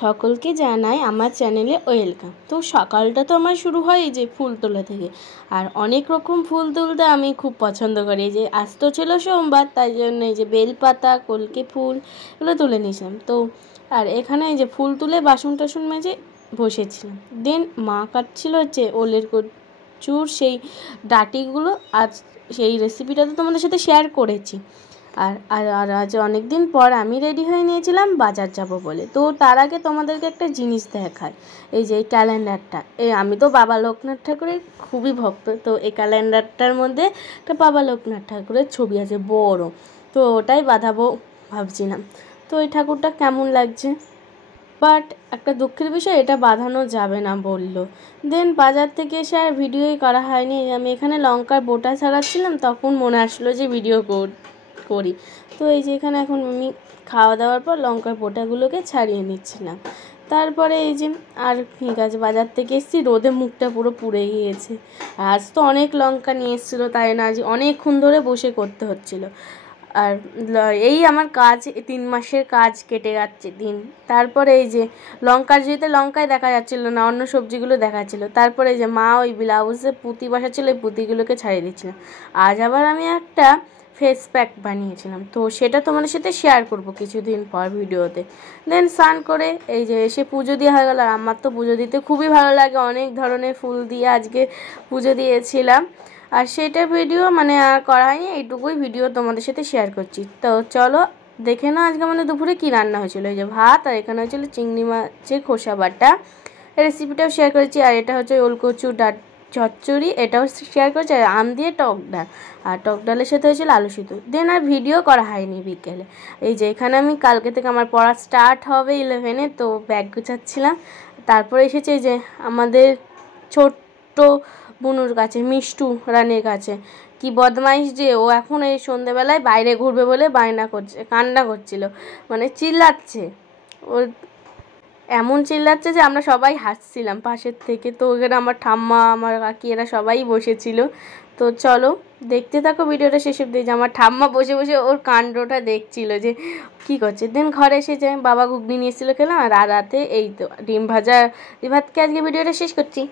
সকলকে জানাই আমার চ্যানেলে ওয়েলকাম। তো সকালটা তো আমার শুরু হয় এই যে ফুল তোলা থেকে, আর অনেক রকম ফুল তুলতে আমি খুব পছন্দ করি। এই যে আজ তো ছিল সোমবার, তাই জন্য এই যে বেলপাতা, কলকে ফুল এগুলো তুলে নিয়েছিলাম। তো আর এখানে এই যে ফুল তুলে বাসন টাসন মেজে বসেছিলাম। দেন মা কাটছিল হচ্ছে ওলের কচুর সেই ডাটিগুলো। আজ সেই রেসিপিটা তো তোমাদের সাথে শেয়ার করেছি। আর আর আর আজ অনেক দিন পর আমি রেডি হয়ে নিয়েছিলাম বাজার যাব বলে। তো তার আগে তোমাদেরকে একটা জিনিস দেখায়, এই যে এই ক্যালেন্ডারটা। আমি তো বাবা লোকনাথ ঠাকুরের খুবই ভক্ত। তো এই ক্যালেন্ডারটার মধ্যে একটা বাবা লোকনাথ ঠাকুরের ছবি আছে বড়, তো ওটাই বাঁধাবো ভাবছিলাম। তো এই ঠাকুরটা কেমন লাগছে, বাট একটা দুঃখের বিষয়, এটা বাঁধানো যাবে না বললো। দেন বাজার থেকে এসে আর ভিডিওই করা হয়নি। আমি এখানে লঙ্কার বোটা ছাড়াচ্ছিলাম, তখন মনে আসলো যে ভিডিও করি। তো এই যে এখানে এখন আমি খাওয়া দাওয়ার পর লঙ্কার বোটাগুলোকে ছাড়িয়ে নিচ্ছিলাম। তারপরে এই যে আর ঠিক আছে, বাজার থেকে এসেছি, রোদে মুখটা পুরো পুড়ে গিয়েছে। আজ তো অনেক লঙ্কা নিয়ে এসেছিলো, তাই না আজ অনেকক্ষণ ধরে বসে করতে হচ্ছিলো। আর এই আমার কাজ 3 মাসের কাজ কেটে যাচ্ছে দিন। তারপরে এই যে লঙ্কার যেতে লঙ্কায় দেখা যাচ্ছিলো না, অন্য সবজিগুলো দেখাচ্ছিলো। তারপরে এই যে মা ওই ব্লাউজে পুঁতি বসাচ্ছিলো, ওই পুঁতিগুলোকে ছাড়িয়ে দিচ্ছিলাম। আজ আবার আমি একটা ফেস প্যাক বানিয়েছিলাম, তো সেটা তোমাদের সাথে শেয়ার করব কিছুদিন পর ভিডিওতে। দেন স্নান করে এই যে এসে পুজো দেওয়া হয়ে গেল। আর আমার তো পুজো দিতে খুবই ভালো লাগে, অনেক ধরনের ফুল দিয়ে আজকে পুজো দিয়েছিলাম। আর সেটা ভিডিও আর করা হয়নি, এইটুকুই ভিডিও তোমাদের সাথে শেয়ার করছি। তো চলো দেখে নাও আজকে আমাদের দুপুরে কী রান্না হয়েছিল। এই যে ভাত, আর এখানে হয়েছিল চিংড়ি মাছের খোসা বাটা, রেসিপিটাও শেয়ার করেছি। আর এটা হচ্ছে ওলকচু চচ্চড়ি, এটাও শেয়ার করেছি। আর আম দিয়ে টক ডাল, আর টক ডালের সাথে হয়েছিল আলু সিদ্ধ। দেন আর ভিডিও করা হয়নি বিকেলে। এই যে এখানে আমি কালকে থেকে আমার পড়া স্টার্ট হবে 11-এ, তো ব্যাগ গুছাচ্ছিলাম। তারপরে এসেছে যে আমাদের ছোট্ট বুনুর কাছে, মিষ্টু রানীর কাছে। কি বদমাইশ যে ও এখন এই সন্ধেবেলায় বাইরে ঘুরবে বলে বায়না করছে, কান্না করছিল, চিল্লাচ্ছে। ওর এমন চিল্লাচ্ছে যে আমরা সবাই হাসছিলাম পাশের থেকে। তো ওখানে আমার ঠাম্মা, আমার কাকি, এরা সবাই বসেছিল। তো চলো দেখতে থাকো ভিডিওটা শেষ অবধি। যে আমার ঠাম্মা বসে বসে ওর কাণ্ডটা দেখছিল যে কী করছে। দেন ঘরে এসে যায়, বাবা ঘুগনি নিয়ে এসেছিলো, খেলাম। আর রাতে এই তো ডিম ভাজা, ভাতকে আজকে ভিডিওটা শেষ করছি।